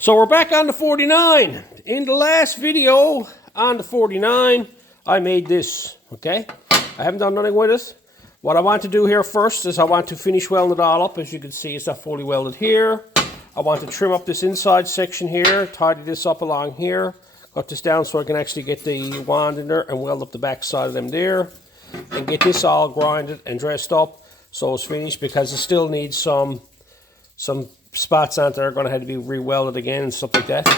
So we're back on the 49. In the last video on the 49, I made this, okay? I haven't done nothing with it. What I want to do here first is I want to finish welding it all up. As you can see, it's not fully welded here. I want to trim up this inside section here, tidy this up along here, cut this down so I can actually get the wand in there and weld up the back side of them there, and get this all grinded and dressed up so it's finished, because it still needs some spots on there are going to have to be re-welded again and stuff like that.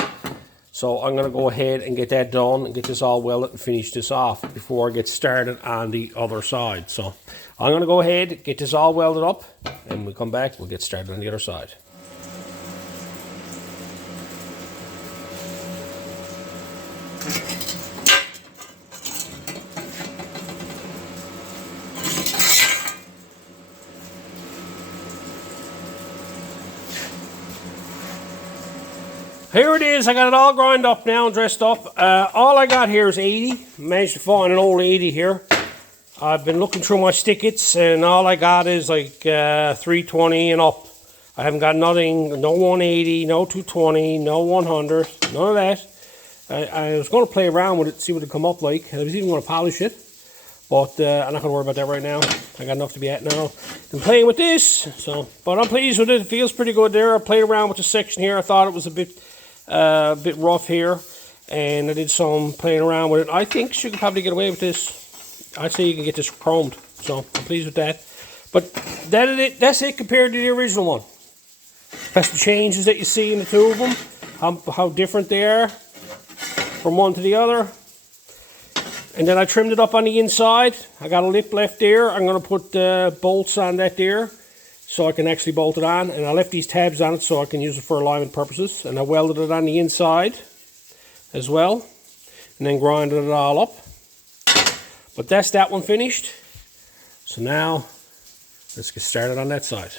So I'm going to go ahead and get that done and get this all welded and finish this off before I get started on the other side. So I'm going to go ahead, get this all welded up, and when we come back, we'll get started on the other side. Here it is. I got it all ground up now and dressed up. All I got here is 80. Managed to find an old 80 here. I've been looking through my stickets and all I got is like 320 and up. I haven't got nothing, no 180, no 220, no 100, none of that. I was going to play around with it, see what it come up like. I was even going to polish it, but I'm not going to worry about that right now. I got enough to be at now. Been playing with this, but I'm pleased with it. It feels pretty good there. I played around with the section here. I thought it was a bit rough here, and I did some playing around with it. I think you can probably get away with this. I'd say you can get this chromed, so I'm pleased with that. But that's it compared to the original one. That's the changes that you see in the two of them, how different they are from one to the other. And then I trimmed it up on the inside. I got a lip left there. I'm going to put bolts on that there, so I can actually bolt it on, and I left these tabs on it so I can use it for alignment purposes, and I welded it on the inside as well, and then grinded it all up. But that's that one finished. So now let's get started on that side.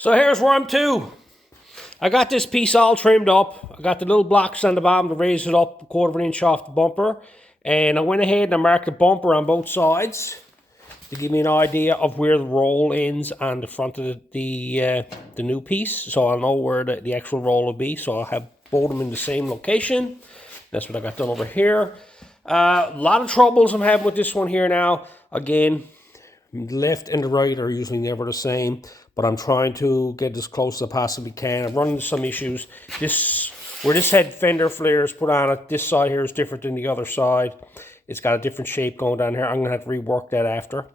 So here's where I'm to. I got this piece all trimmed up. I got the little blocks on the bottom to raise it up 1/4 inch off the bumper. And I went ahead and I marked the bumper on both sides to give me an idea of where the roll ends on the front of the new piece. So I'll know where the actual roll will be. So I'll have both of them in the same location. That's what I got done over here. A lot of troubles I'm having with this one here now. Again, the left and the right are usually never the same, but I'm trying to get as close as I possibly can. I'm running into some issues. Where this head fender flare is put on it, this side here is different than the other side. It's got a different shape going down here. I'm going to have to rework that after.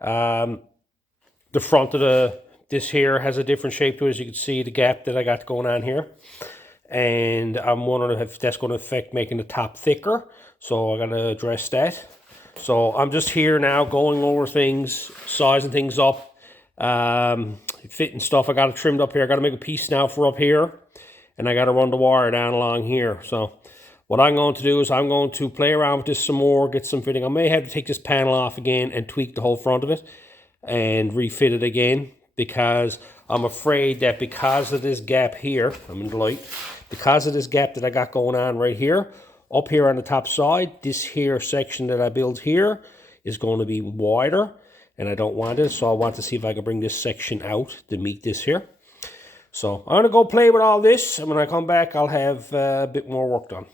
The front of this here has a different shape to it. As you can see, the gap that I got going on here. And I'm wondering if that's going to affect making the top thicker. So I got to address that. So I'm just here now going over things, sizing things up, fitting stuff. I got it trimmed up here. I got to make a piece now for up here. And I got to run the wire down along here. So what I'm going to do is I'm going to play around with this some more, get some fitting. I may have to take this panel off again and tweak the whole front of it and refit it again, because I'm afraid that because of this gap here, I'm in the light, because of this gap that I got going on right here, up here on the top side, this here section that I built here is going to be wider, and I don't want it, so I want to see if I can bring this section out to meet this here. So I'm going to go play with all this, and when I come back, I'll have a bit more work done.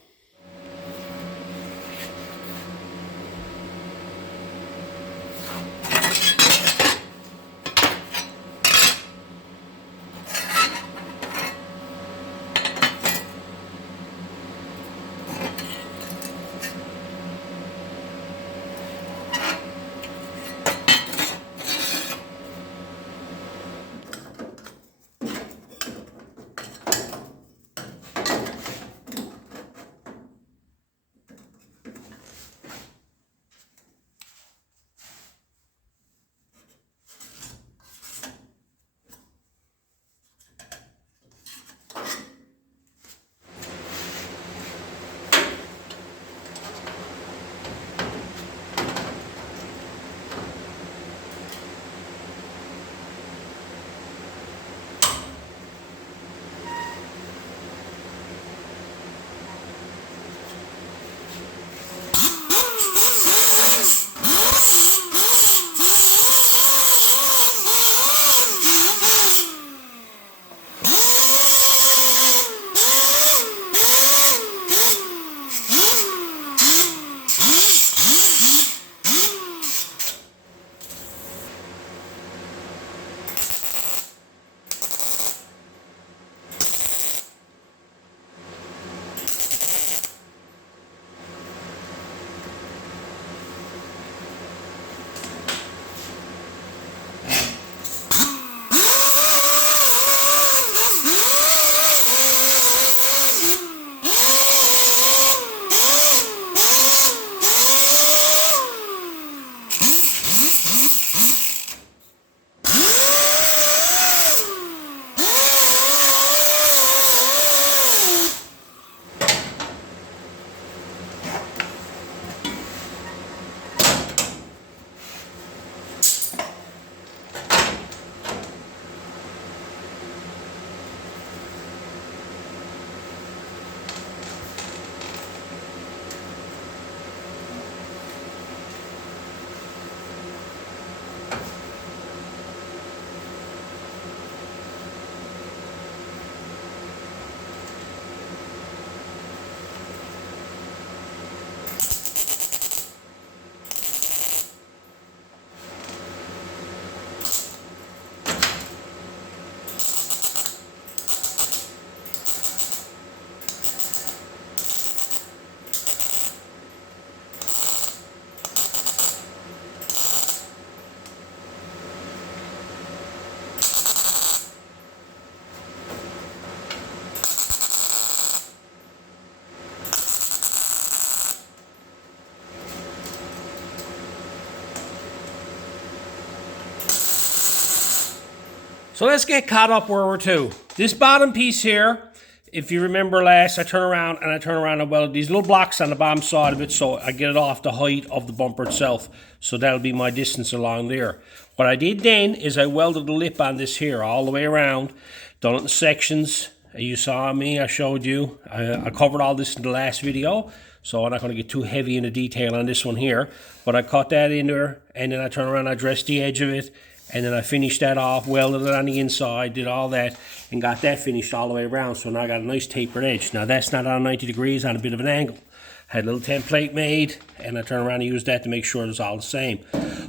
So let's get caught up where we're to. This bottom piece here, if you remember last, I turn around and weld these little blocks on the bottom side of it so I get it off the height of the bumper itself. So that'll be my distance along there. What I did then is I welded the lip on this here all the way around, done it in sections. You saw me, I showed you. I covered all this in the last video, so I'm not going to get too heavy into detail on this one here. But I cut that in there, and then I turned around, I dressed the edge of it, and then I finished that off, welded it on the inside, did all that, and got that finished all the way around. So now I got a nice tapered edge. Now that's not on 90 degrees, on a bit of an angle. Had a little template made, and I turned around and used that to make sure it was all the same.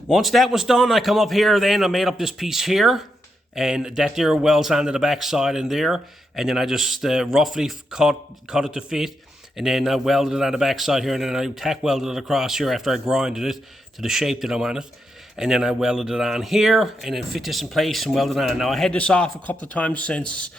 Once that was done, I come up here then, I made up this piece here, and that there welds onto the back side in there, and then I just roughly cut it to fit, and then I welded it on the back side here, and then I tack welded it across here after I grinded it to the shape that I wanted. And then I welded it on here, and then fit this in place and welded it on. Now I had this off a couple of times since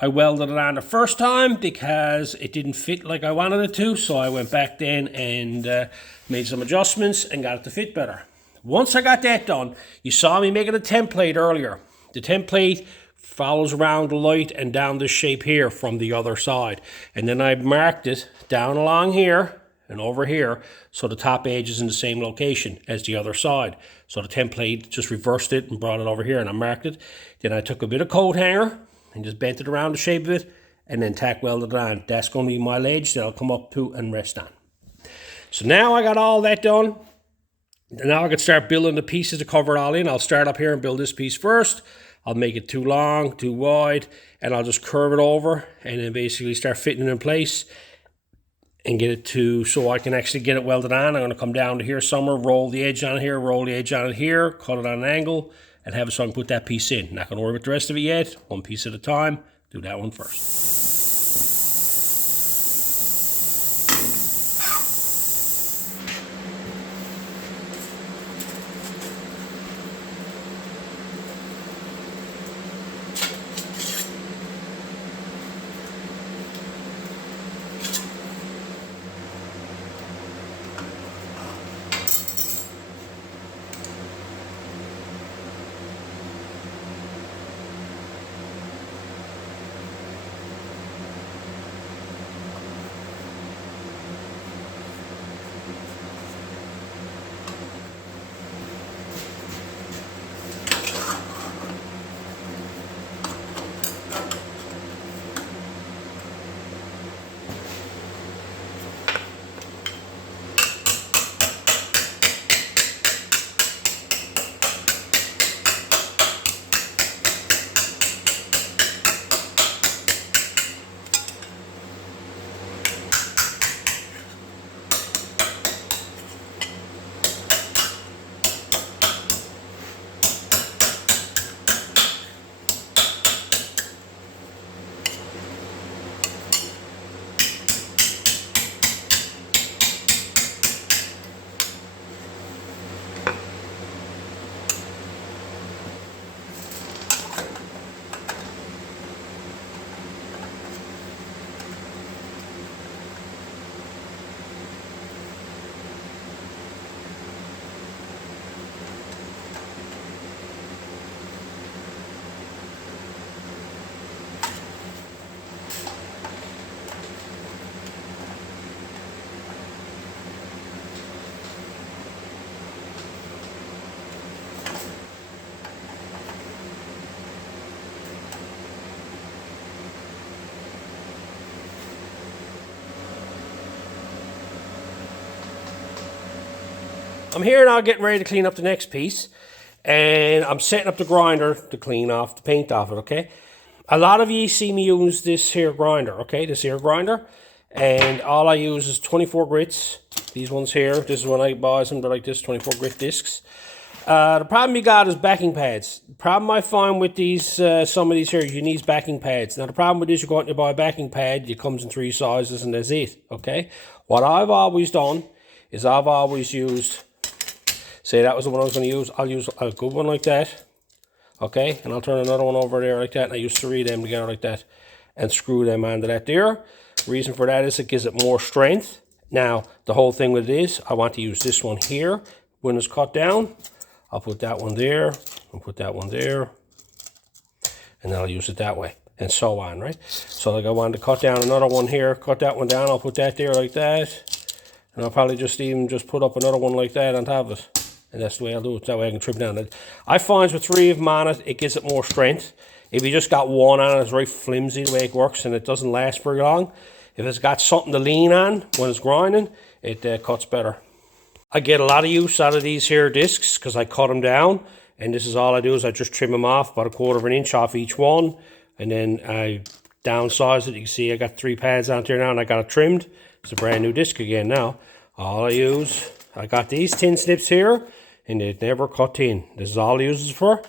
I welded it on the first time because it didn't fit like I wanted it to, so I went back then and made some adjustments and got it to fit better. Once I got that done, you saw me making a template earlier. The template follows around the light and down this shape here from the other side. And then I marked it down along here and over here, so the top edge is in the same location as the other side. So the template just reversed it and brought it over here, and I marked it. Then I took a bit of coat hanger and just bent it around the shape of it, and then tack welded it on. That's going to be my ledge that I'll come up to and rest on. So now I got all that done. Now I can start building the pieces to cover it all in. I'll start up here and build this piece first. I'll make it too long, too wide, and I'll just curve it over and then basically start fitting it in place and get it to so I can actually get it welded on. I'm going to come down to here somewhere, roll the edge on here, roll the edge on it here, cut it on an angle, and have it so I can put that piece in. Not going to worry about the rest of it yet. One piece at a time. Do that one first. I'm here now getting ready to clean up the next piece, and I'm setting up the grinder to clean off the paint off it, okay? A lot of you see me use this here grinder, okay? This here grinder, and all I use is 24 grits. These ones here, this is when I buy them, they're like this, 24 grit discs. The problem you got is backing pads. The problem I find with these, some of these here, you need backing pads. Now the problem with this, you go out and buy a backing pad, it comes in 3 sizes and that's it, okay? What I've always done is I've always used, say that was the one I was going to use, I'll use a good one like that, okay? And I'll turn another one over there like that, and I use 3 of them together like that and screw them onto that there. Reason for that is it gives it more strength. Now, the whole thing with it is, I want to use this one here. When it's cut down, I'll put that one there, and put that one there, and then I'll use it that way, and so on, right? So like I wanted to cut down another one here, cut that one down, I'll put that there like that, and I'll probably just even just put up another one like that on top of it, and that's the way I'll do it. That way I can trim down it. I find with 3 of them on it, it gives it more strength. If you just got one on it, it's very flimsy the way it works, and it doesn't last very long. If it's got something to lean on when it's grinding, it cuts better. I get a lot of use out of these here discs because I cut them down, and this is all I do is I just trim them off about 1/4 of an inch off each one, and then I downsize it. You can see I got 3 pads out there now, and I got it trimmed. It's a brand new disc again now. All I use, I got these tin snips here, and they never cut tin. This is all I use it for,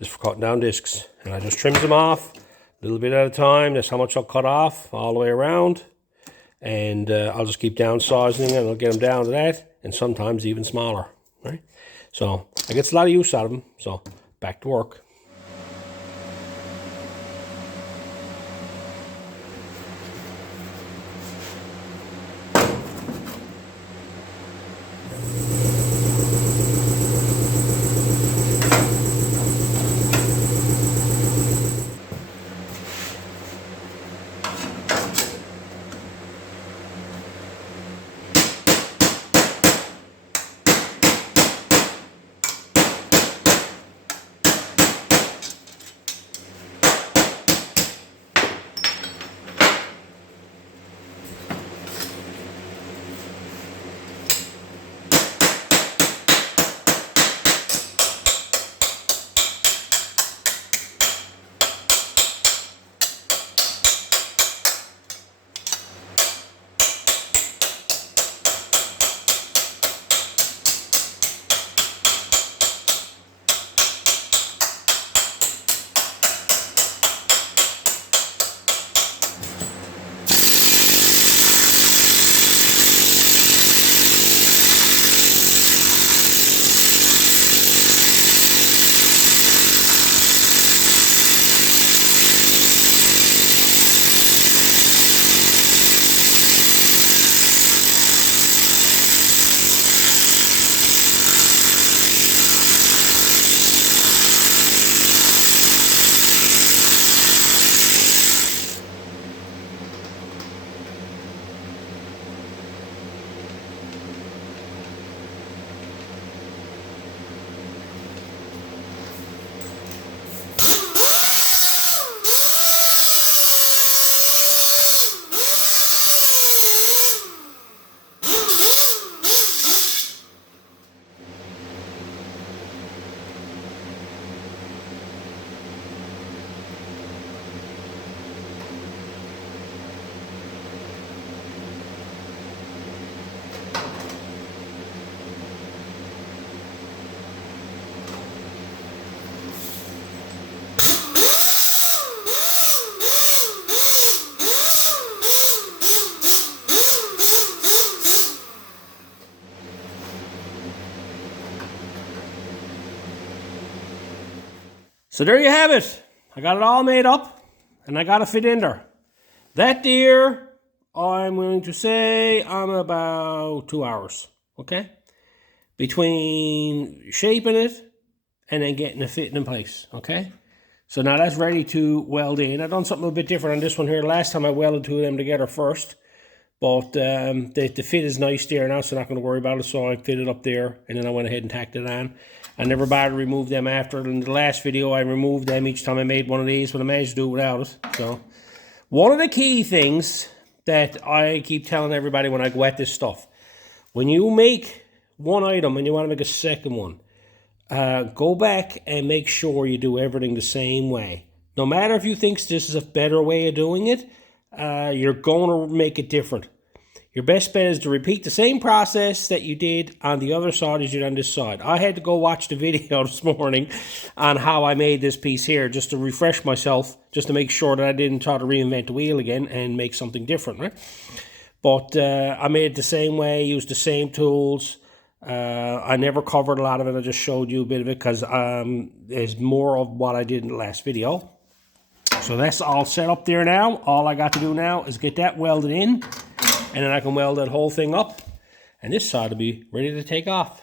is for cutting down discs. And I just trim them off a little bit at a time. That's how much I'll cut off all the way around. And I'll just keep downsizing and I'll get them down to that, and sometimes even smaller, right? So I get a lot of use out of them. So back to work. So there you have it. I got it all made up, and I got it fit in there. That there, I'm going to say I'm about 2 hours, okay? Between shaping it and then getting it fitting in place, okay? So now that's ready to weld in. I've done something a bit different on this one here. Last time I welded 2 of them together first, but the fit is nice there now, so I'm not going to worry about it. So I fit it up there, and then I went ahead and tacked it on. I never bothered to remove them after. In the last video, I removed them each time I made one of these, but I managed to do it without it. So one of the key things that I keep telling everybody when I go at this stuff, when you make one item and you want to make a second one, go back and make sure you do everything the same way. No matter if you think this is a better way of doing it, you're going to make it different. Your best bet is to repeat the same process that you did on the other side as you did on this side. I had to go watch the video this morning on how I made this piece here just to refresh myself, just to make sure that I didn't try to reinvent the wheel again and make something different, right? But I made it the same way, used the same tools. I never covered a lot of it. I just showed you a bit of it because there's more of what I did in the last video. So that's all set up there now. All I got to do now is get that welded in, and then I can weld that whole thing up, and this side will be ready to take off.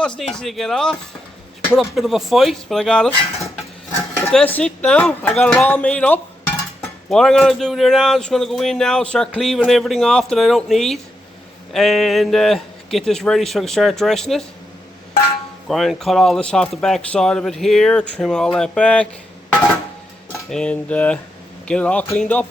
wasn't easy to get off. Put up a bit of a fight, but I got it. But that's it now. I got it all made up. What I'm going to do there now, I'm just going to go in now and start cleaving everything off that I don't need. And get this ready so I can start dressing it. Grind and cut all this off the back side of it here. Trim all that back. And get it all cleaned up.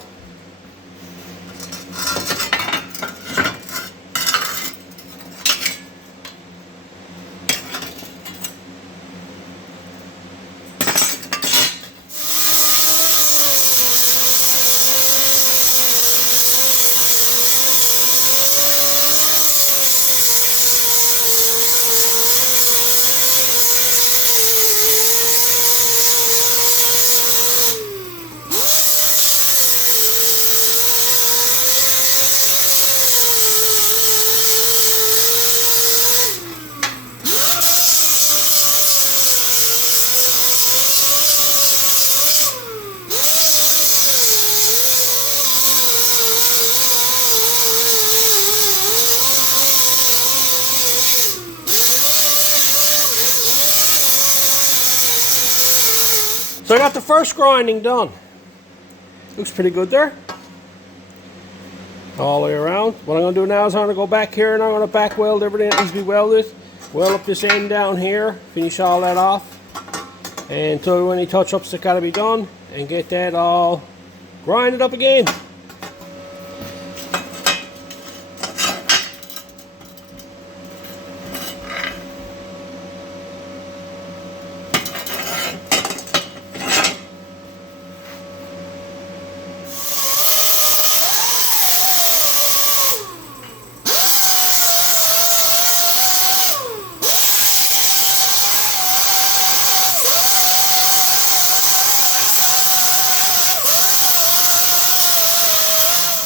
So I got the first grinding done. Looks pretty good there. All the way around. What I'm going to do now is I'm going to go back here and I'm going to back weld everything that needs to be welded. Weld up this end down here. Finish all that off. And do any touch-ups that got to be done. And get that all grinded up again.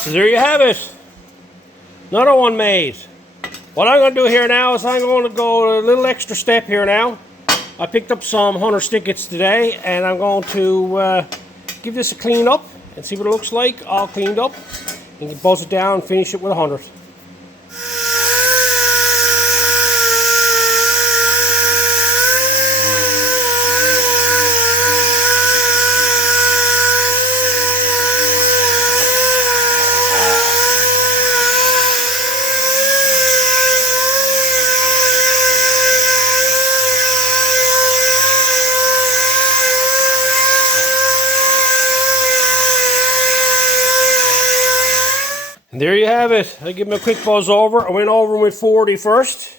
So there you have it. Another one made. What I'm going to do here now is I'm going to go a little extra step here now. I picked up some 100 stickets today and I'm going to give this a clean up and see what it looks like all cleaned up. And buzz it down and finish it with 100. And there you have it. I give him a quick buzz over. I went over with 40 first.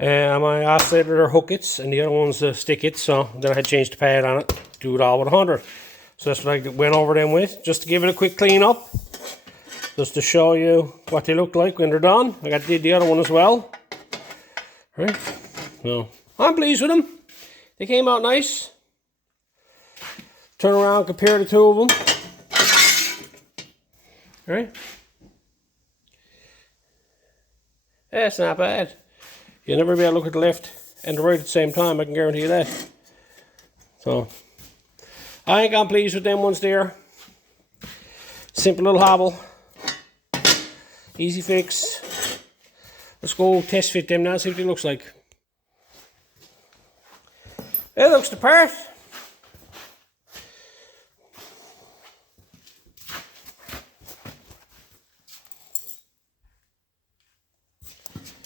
And my oscillator are hookets and the other one's stickets. So then I had to change the pad on it. Do it all with 100. So that's what I went over them with. Just to give it a quick clean up. Just to show you what they look like when they're done. I did the other one as well. Right. So I'm pleased with them. They came out nice. Turn around, compare the two of them. Right? That's not bad. You'll never be able to look at the left and the right at the same time, I can guarantee you that. So, I think I'm pleased with them ones there. Simple little hobble. Easy fix. Let's go test fit them now, see what it looks like. It looks the part.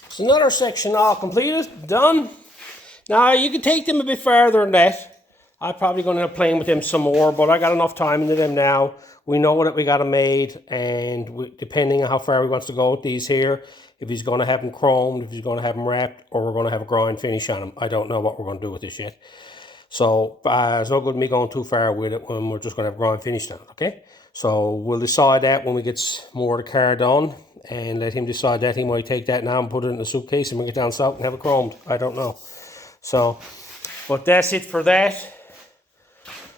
It's another section all completed, done. Now you can take them a bit farther than that. I'm probably going to end up playing with them some more, but I got enough time into them now. We know that we got them made, and depending on how far he wants to go with these here, if he's going to have them chromed, if he's going to have them wrapped, or we're going to have a grind finish on them. I don't know what we're going to do with this yet. So it's no good me going too far with it when we're just going to have grind finish on it, okay? So we'll decide that when we get more of the car done. And let him decide that. He might take that now and put it in the suitcase and bring it down south and have it chromed. I don't know. So, but that's it for that.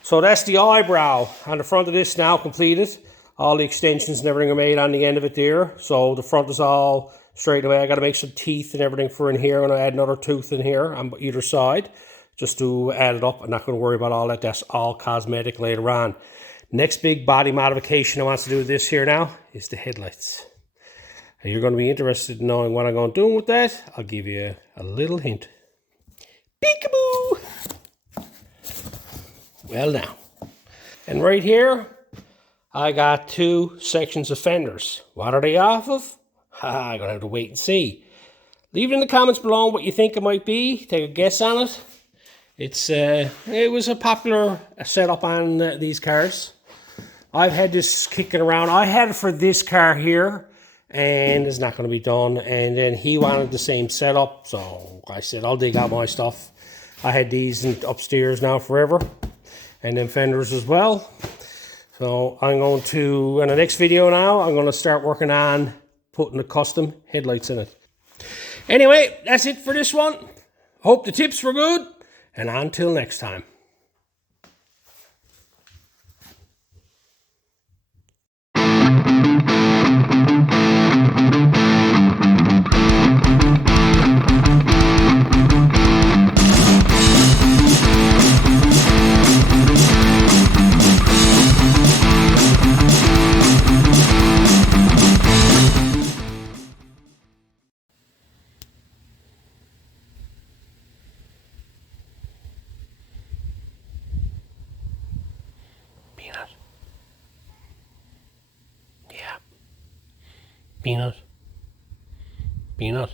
So that's the eyebrow on the front of this now completed. All the extensions and everything are made on the end of it there. So the front is all straight away. I got to make some teeth and everything for in here. I'm going to add another tooth in here on either side just to add it up. I'm not going to worry about all that. That's all cosmetic later on. Next big body modification I want to do with this here now is the headlights. And you're going to be interested in knowing what I'm going to do with that. I'll give you a little hint. Peekaboo! Well now. And right here, I got 2 sections of fenders. What are they off of? I'm going to have to wait and see. Leave it in the comments below what you think it might be. Take a guess on it. It was a popular setup on these cars. I've had this kicking around. I had it for this car here, and it's not going to be done. And then he wanted the same setup, so I said, I'll dig out my stuff. I had these upstairs now forever, and then fenders as well. So I'm going to, in the next video now, I'm going to start working on putting the custom headlights in it. Anyway, that's it for this one. Hope the tips were good, and until next time. Peanut. Yeah. Peanut. Peanut.